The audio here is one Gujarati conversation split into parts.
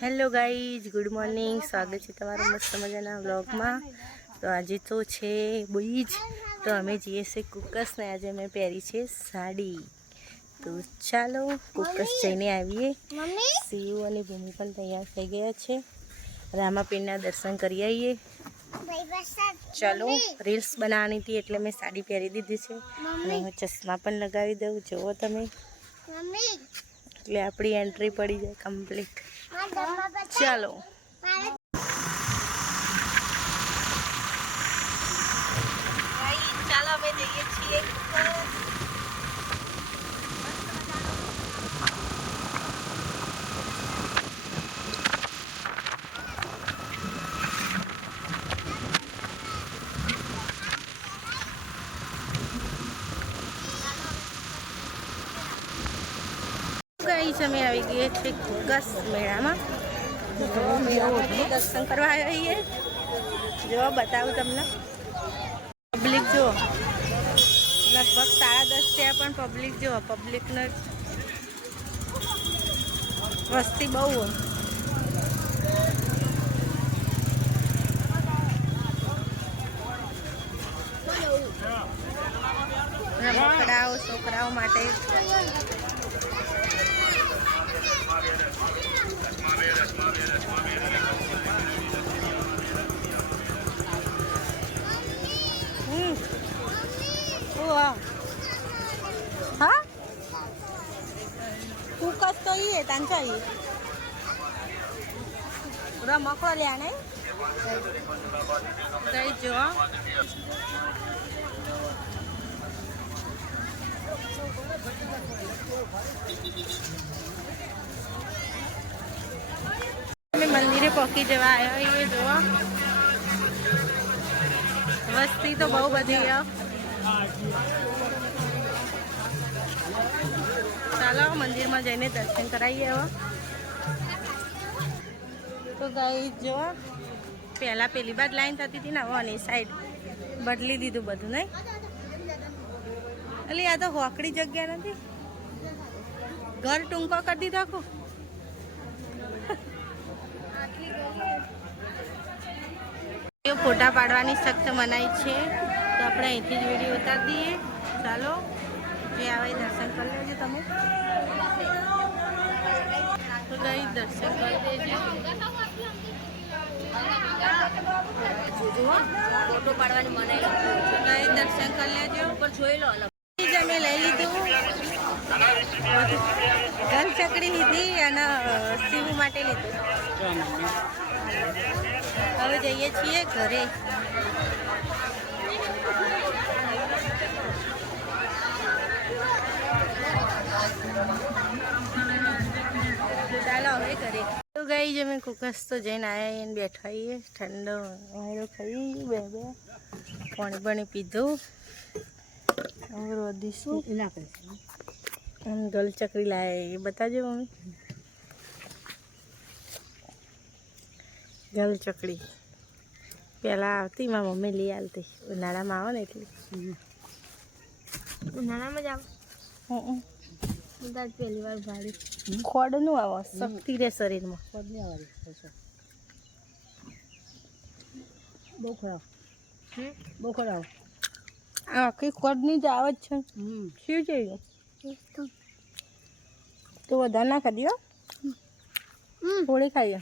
Hello guys, good morning. સ્વાગત છે તમારું મસ્ત મજાના વ્લોગમાં. તો આજે તો છે બીજ, તો અમે જઈએ છીએ કુકસ ને આજે મેં પહેરી છે સાડી. તો ચાલો કુકસ જઈને આવીએ. શિવ અને ભૂમિ પણ તૈયાર થઈ ગયા છે. રામાપીરના દર્શન કરી આવીએ. ચાલો, રીલ્સ બનાવવાની હતી એટલે મેં સાડી પહેરી દીધી છે અને હું ચશ્મા પણ લગાવી દઉં. જુઓ તમે, એટલે આપણી એન્ટ્રી પડી જાય કમ્પ્લીટ. ચાલો ચાલો અમે જઈએ છીએ. અમે આવી ગયા છીએ કુકસ મેળામાં. દર્શન કરવા આવીએ. જો બતાવું તમને, પબ્લિક જો લગભગ 10:30 થયા પણ પબ્લિક જો, પબ્લિકનો વસ્તી બહુ. રમકડાઓ છોકરાઓ માટે. हाँ कुकस तो ही है तांचा ही पूरा मकड़ो ले आने कई जो मंदिरे पहुंची जवा आया ये जो वस्ती तो बहुत बधी है. ચાલો મંદિરમાં જઈને દર્શન કરાવીએ. હવે તો ગાઈસ જો પહેલાં પેલી બાદ લાઈન થતી હતી ને, હવે આની સાઈડ બદલી દીધું બધું નહીં. એટલે આ તો હોકડી જગ્યા નથી, ઘર ટૂંકો કરી દીધો આખું. ફોટા પાડવાની સખ્ત મનાઈ છે, તો આપણે અહીંથી જ વિડીયો ઉતારી દઈએ. ચાલો જે આવે દર્શન કરી લેજો તમે. તો ગઈ દર્શન કરી દેજો. ફોટો પાડવાની મનાઈ ગઈ, દર્શન કરી લેજો. ઉપર જોઈ લો. અમે લઈ લીધું, ઘર ચકડી લીધી અને શિવ માટે લીધું. હવે જઈએ છીએ ઘરે. ચાલો હવે ઘરે. તો ગઈ જ અમે કુકસ તો જઈને આવ્યા ને બેઠા આવીએ. ઠંડો વાયરો ખાઈ બે પાણી પાણી પીધું. હવે રોધીશું. ના કરીશું. ગલ ચકરી લાવે એ બતાજો મમ્મી. ગલ ચકડી પહેલાં આવતી મારી મમ્મી લઈ આવતી. ઉનાળામાં આવે ને એટલે. ઉનાળામાં જ આવે. પહેલી વાર ભાડી ખોડનું આવે, શક્તિ રહે શરીરમાં. ખોડની આવે બહુ ખરાબ, બહુ ખરાબ. આખી ખોડની જ આવે જ છે. શું છે તો વધારે ના ખાધી હો, થોડી ખાઈએ.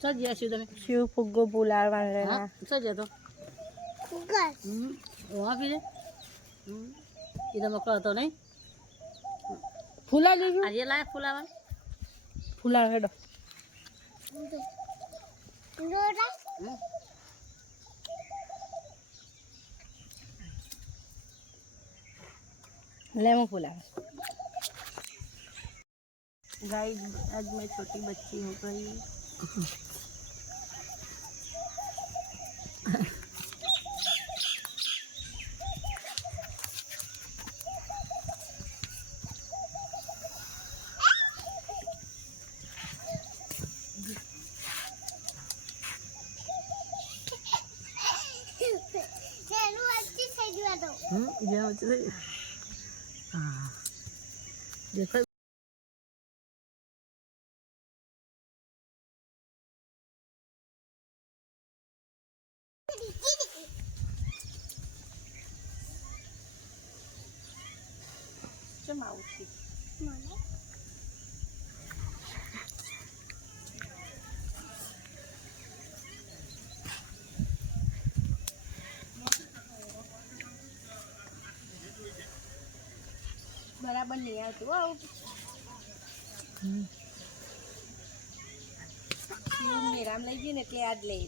સજ્યા શું તમે? શિવ ફુગ્ગો બોલાવવાનો સજ્યા તો આપી દે. એ તો મકડો હતો નહીં. ફૂલા લેજો. આજે લાય ફૂલાવા. ફૂલા હેડો. ले मैं फुला. गाइस आज मैं छोटी बच्ची हो गई. देखो ચમ આવું છે બરાબર નહીં આવતું આવું રામ લઈ ગયું ને એટલે આ જ લઈ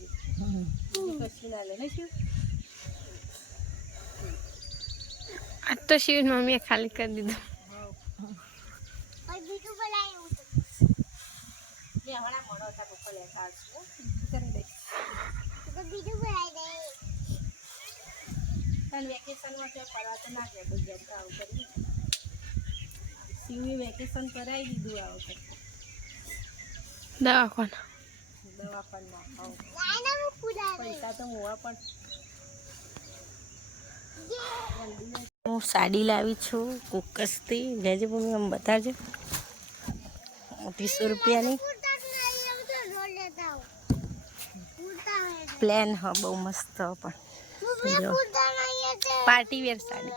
કશું ના લે શું આજ તો શિવ મમ્મીએ ખાલી કરી દીધું વેકેશન કરાવી દીધું આ વખતે દવાખાના પૈસા તો હોવા પણ હું સાડી લાવી છું કુકસથી લેજે મમ્મી આમ બતાવજો 30 રૂપિયાની પ્લેન હા બહુ મસ્ત પણ પાર્ટી વેર સાડી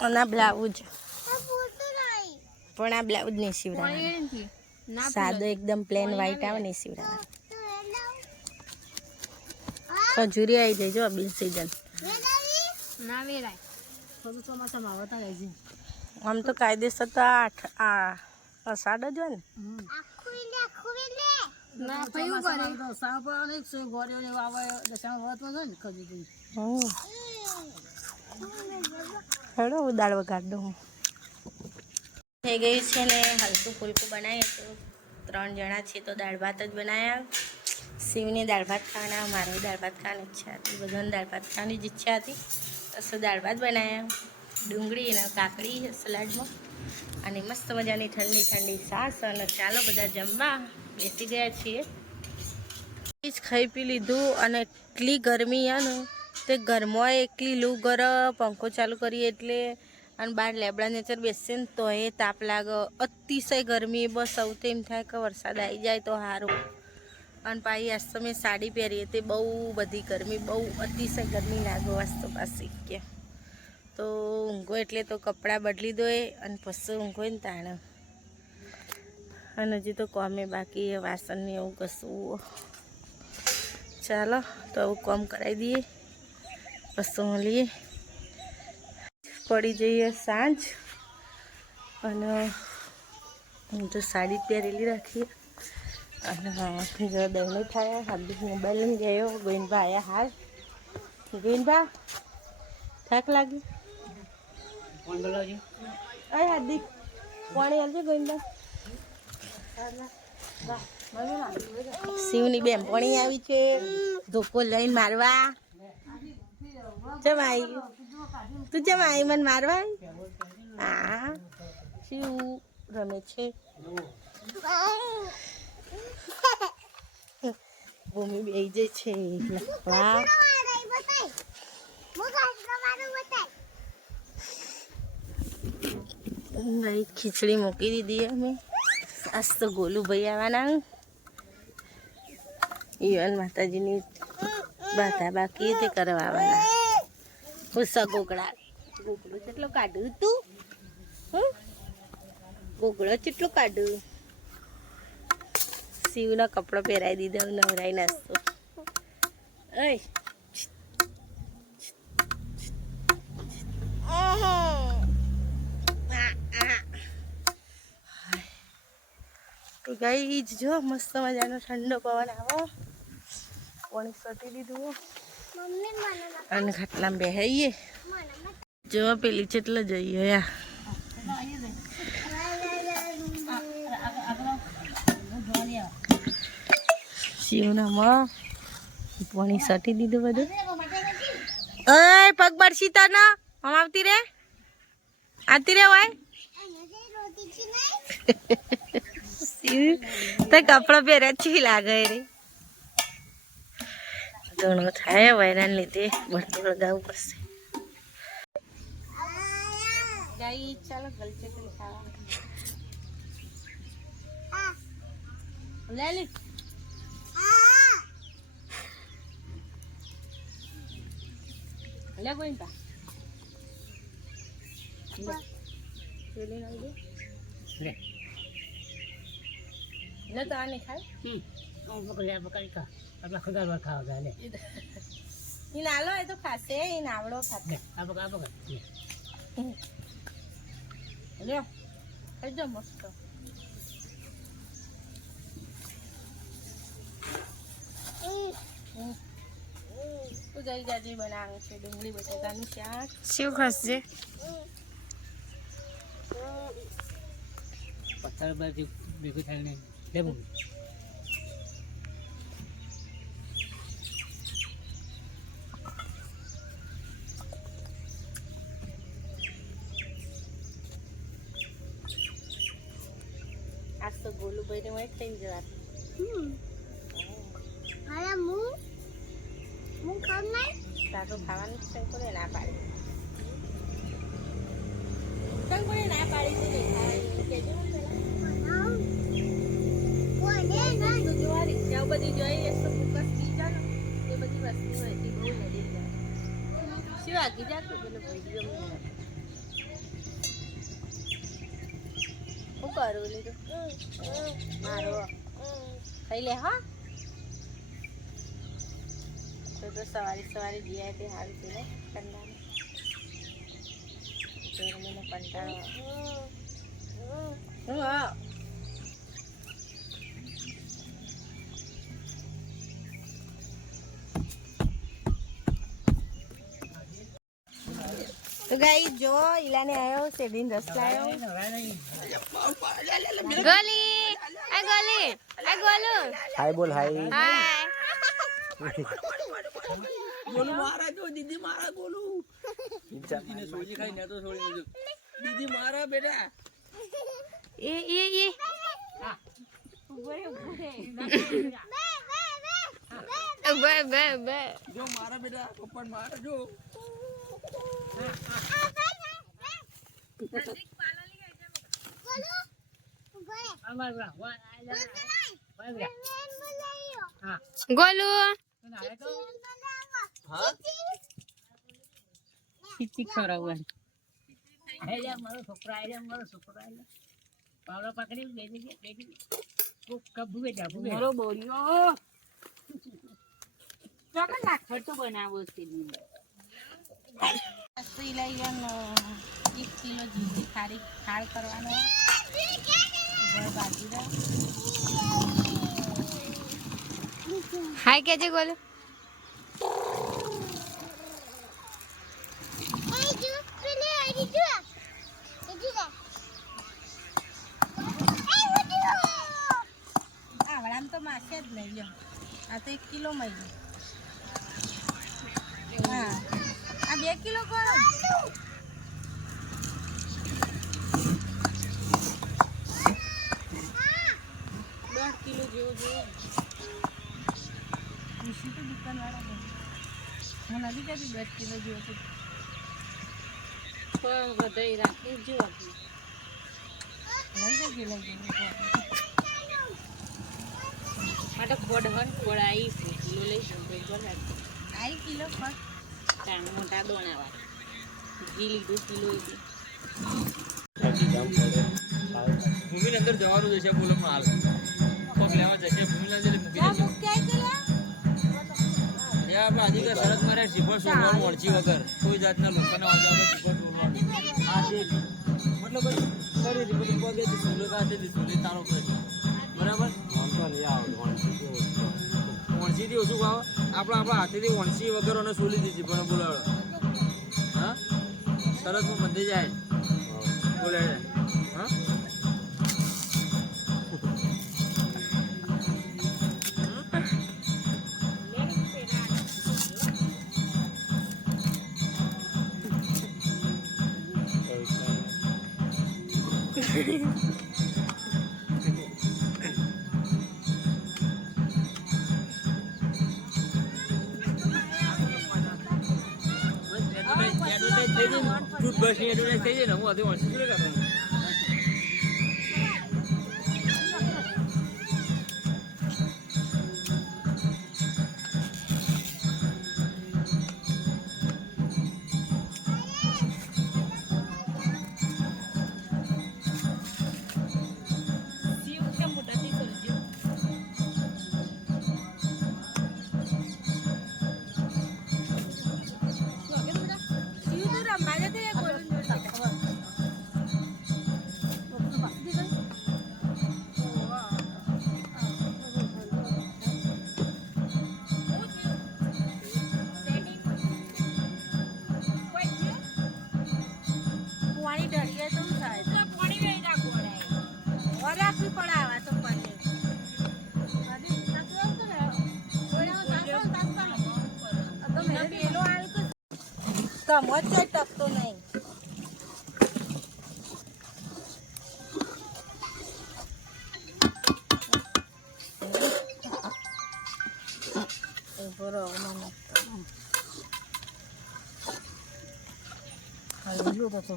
અને બ્લાઉઝ પણ આ બ્લાઉઝ નહીં સીવડાવવાનો સાદો એકદમ પ્લેન વ્હાઈટ આવે ને સીવડાવવાનો ખજૂરી આવી જાય જો બિલ સીઝન ના વેરાય બધું ચોમાસામાં આવતા રહે છે આમ તો કાયદેસર તો અષાઢ જ હોય ને ના પયું કરે તો સાપરાને સો ગોળીઓ આવે દશામાં વધતો છે ને ખજૂરી હેડો દાળ વઘાર દઉં થઈ ગયું છે ને હલકું ફુલકું બનાવ્યું હતું 3 જણા છે તો દાળ ભાત જ બનાવ્યા શિવને દાળ ભાત ખાવાના મારે દાળ ભાત ખાવાની ઈચ્છા હતી બધાને દાળ ભાત ખાવાની જ ઈચ્છા હતી તો દાળ ભાત બનાવ્યા ડુંગળી અને કાકડી સલાડમાં અને મસ્ત મજાની ઠંડી ઠંડી છાશ અને ચાલો બધા જમવા બેસી ગયા છીએ જ ખાઈ પી લીધું અને એટલી ગરમી છે ને તે ઘરમાં એકલી લૂ ગરમ પંખો ચાલુ કરીએ એટલે અને બહાર લેબડા નેચર બેસીએ ને તો એ તાપ લાગે અતિશય ગરમી બસ સૌથી એમ થાય કે વરસાદ આવી જાય તો સારું અને પાછી આજ તો મેં સાડી પહેરીએ તે બહુ બધી ગરમી બહુ અતિશય ગરમી લાગે વાસ્તો પાછી કે તો ઊંઘો એટલે તો કપડાં બદલી દો અને પછી ઊંઘો ને તાણે અને હજી તો કોમે બાકી વાસણને એવું કશું ચાલો તો આવું કોમ કરાવી દઈએ પછી મળીએ પડી જઈએ સાંજ અને હું તો સાડી પહેરેલી રાખીએ અને જો દહીં થાય હાર્દિક મોબાઈલ લઈને ગયો ગોવિંદભા આવ્યા હાલ ગોવિંદભા થાક લાગી અરે હાર્દિક પાણી આવજે ગોવિંદભા શિવની બેનપણી આવી છે ધોકો લઈને મારવા ચમ આવી તું ચમ આવી મને મારવા હા શિવ રમે છે ભૂમિ બેસી જાય છે લખવા ખીચડી મૂકી દીધી અમે આજ તો ગોલુભાઈ આવવાના ઈવન માતાજીની બાધા બાકી તે કરવા આવવાના હુસા ગોગળા ગોગળો કેટલો કાઢું તું ગોગળો કેટલો કાઢું શિવનો કપડો પહેરાવી દીધો નવરાઈ નાસ્તો અય તો ગઈ જ જો મસ્ત મજાનો ઠંડો પવન આવો પાણી સટી દીધું અને ખાટલામાં બેહાઈએ જો પેલી ચેટલે જઈએ યા શિવનામાં પાણી સટી દીધું બધું અય પગ બરસી તને આમ આવતી રે ભાઈ તો કપડો પહેરે છી લાગે રે ઘણું થાય વાયરાને લીધે ભરતું લગાવવું પડશે ગાઈ ચાલો ગલચે કરી ખાવા લે લે લે કોઈ તા પેલી નાઈ દે લે લે તો આને ખાય પકડી ખા આપણા ખુદા ખાવા ગયા લે ઈ નાલો એ તો ખાશે ઈ નાવડો ખાશે આ પકડ લ્યો ખાઈ જાઓ મસ્ત તું જઈ જાજી બનાવે છે ડુંગળી બટાકાનું શાક શું ખાશે પથ્થર બાજુ ભેગું થાય ને લે બહુ આજ તો ગોલુભાઈ ને હોય થઈ જવા તાતો ખાવાનું છે કોને ના પાડી તને કોને ના પાડી છે ખાય કેજો તો જોવાની ત્યાં બધી જોઈએ તો ફોકસ થઈ જાય ને એ બધી વસ્તુ હોય તે બહુ નડી જાય શું આગી જાતું પેલો વિડીયો શું કરું લીધું મારો ખાઈ લે હા તો સવારે સવારે જીયા તે સારું છે ને ઠંડાને ગરમીનો કંટાળો હા તો ગાઈ જો ઈલાને આવ્યો સેડીન રસ લાવ્યો ગોલી આ ગોલી આ ગોલુ હાય બોલ હાય હાય ગોલુ મારા જો દીદી મારા ગોલુ દીદીને સોજી ખાઈ ને તો છોડી દેજો દીદી મારા બેટા એ બે જો મારા બેટા પપ્પા મારા જો ગોલુ ચીચી ખરાવન મારો છોકરો પાવડો પકડી બેસી કબુ મારો બોલ્યો ચોકન નાખર તો બનાવો છે લઈને 1 કિલો જીરી ખાડ કરવાનો બાજરા હાય કેજે ગોલુ આવડામાં તો માસે જ નહીં લ્યો આ તો 1 કિલો માં હા આ 2 કિલો કરો 1.5 કિલો જેવું જોઈએ ખુશી તો દુકાનવાળા હું નથી કહેતી 10 કિલો જેવું તો પણ વધારી રાખી જો લઈ જજો આ તો ગોઢવન ખોડાઈ કિલો લઈ જજો આઈ કિલો પણ મોટા દોણાવા ઘી લીધું કિલો ભૂમિની અંદર જવાનું જશે બોલમાં હાલ પગ લેવા જશે ભૂમિના જઈને મૂકી દેશે એ આપણે આજે સરસ મારે શીપર છોડવાનું મળજી વગર કોઈ જાતના લોકોના વાંચા આપણે શીપર છોડવાનું આ જે મતલબ કરી દીધું બધું પગે સુલે કાઢે દીધું તારો કરી બરાબર વણસીથી ઓછું ખાવ આપણા હાથેથી વણસી વગર અને સોલી દીધી પણ બોલાડો હા સરસ મંદિર જાય બોલે હા ટૂથબ્રશની એડવર્ટાઈઝ થઈ જાય ને હું આજે વણસી જોડે કરવાનું આમાં જ ક્યાંય ટકતો નહીં. ઉભો રહો, આમાં નાખતો. હાલો, જો તો.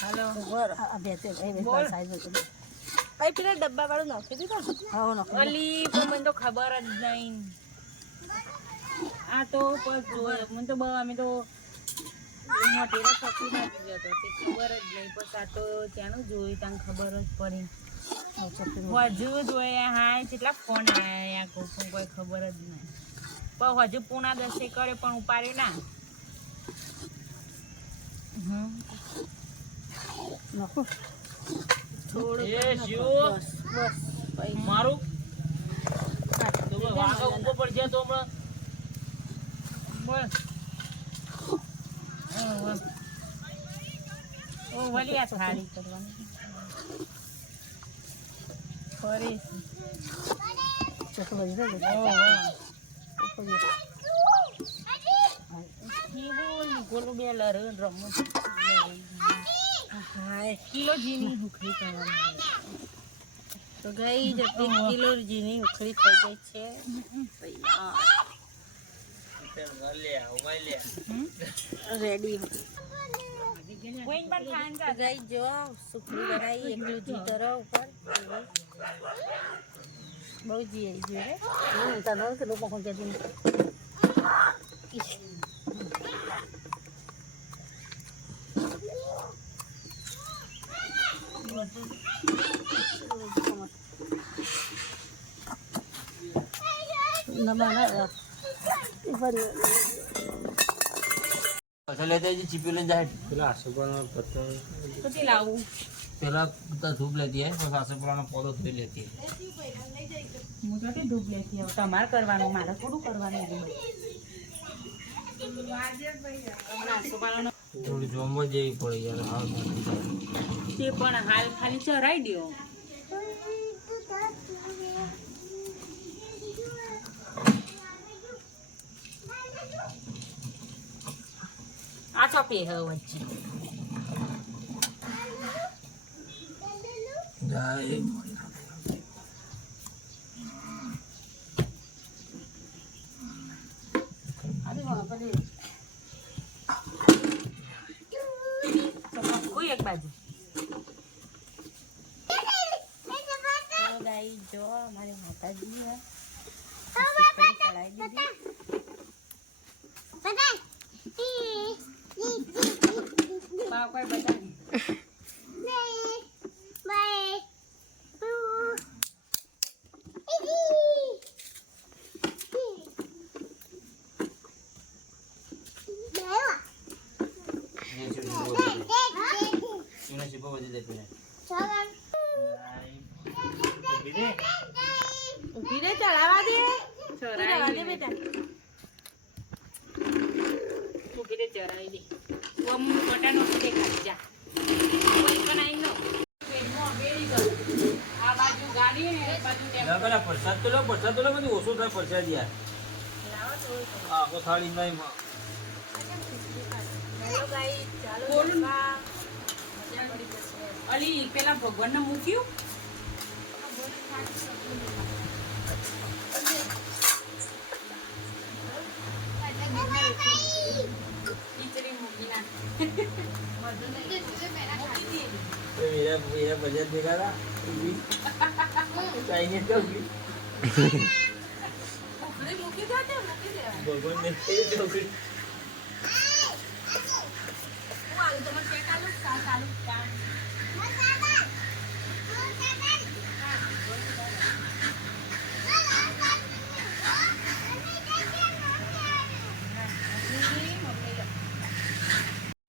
હાલો, ઉભો રહો. આ બે તે સાઈઝ હતો. ભાઈ પેલા ડબ્બા વાળું નાખી દીધું. હા, નાખી. અલી પણ મને તો ખબર જ નહીં. આ તો મને તો અમે તો મોટેરા સપી નાખી ગયો હતો તે ખબર જ નહીં. પછી આ તો ત્યાંનું જોયું ત્યાં ખબર જ પડી. હજુ જોયા હા કેટલા ફોન આવ્યા કોઈ ખબર જ નહીં. પણ હજુ પૂણા 10 કરે પણ ઉપાડ્યો ના. નાખો. એ શિવ મારું તો વાગા ઉપર પડશે તો હમણાં બસ ઓ વળી આ થાળી કરવાની ફરી ચોખ્ખો લઈ જાય. ગોલું બે લર રમવું હા, કિલો જીની હુખરી કરવાની. તો ગઈ જ 1 કિલો જીની ઉખડી થઈ ગઈ છે. રેડી. કોઈ પણ ખાન તો ગઈ જો સુખડી બનાવી એકલું જી કરો ઉપર. બહુ જી આવી ગયું રે. તને કેટલું પકડ જતું. લેતા ચીપી લઈને જાય પેલા આસોપાનો પથ્થર પછી લાવું પેલા ધૂપ લેતી હે પછી આસોપાનો પૌધો ધોઈ લેતી હું તો ધૂપ લેતી આવું. તમારે કરવાનું મારે થોડું કરવાનું. થોડી જોમો જેવી પડી યાર હાલ તે પણ હાલ ખાલી ચરાઈ દો. આ ચોપે હે વચ્ચે જાય કોઈ એક બાજુ ગાઈ જો અમારી માતાજી હે સુખડી ચડાવી દીધી. કોઈ બતાવી ઊભી રે, ચડાવવા દે. ચરાઈ દે બેટા. તું કીધે ચરાઈ દે. આમ બટાનો દેખાડી જા કોઈ પણ આઈ નો પેટમાં બેરી ગયો. આ બાજુ ગાડી ને એ બાજુ ટેમ્પો. પેલા પ્રસાદ તો લો બધું ઓછું થાય પ્રસાદ યાર આખો થાળી નહીં હેલો ગાઈ, ચાલો બોલું. જમવા. મજા પડી જશે. અલી પેલા ભગવાનને મૂક્યું ખીચડી મૂકી નાખ. मेरा बजट देखा था चाइनीज का भगवान ने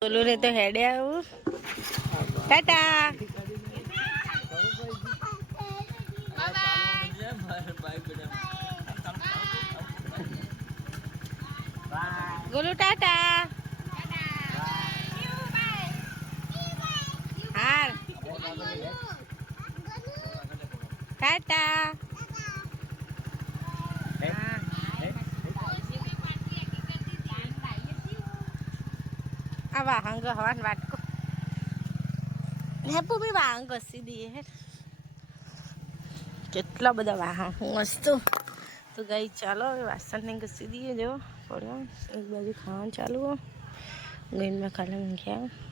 બોલું રે તો હેડે આવું. ટાટા. ગોલુ ટાટા. હાર ટાટા. વાહંગ હવાન વાટકો હે ભૂમિ વાહંગ ઘસી દઈએ હે કેટલા બધા વાહન મસ્ત તો ગઈ ચાલો હવે વાસણને ઘસી દઈએ જો પડ્યો એક બાજુ ખાવાનું ચાલુ ગઈને મેં ખાલી મૂક્યા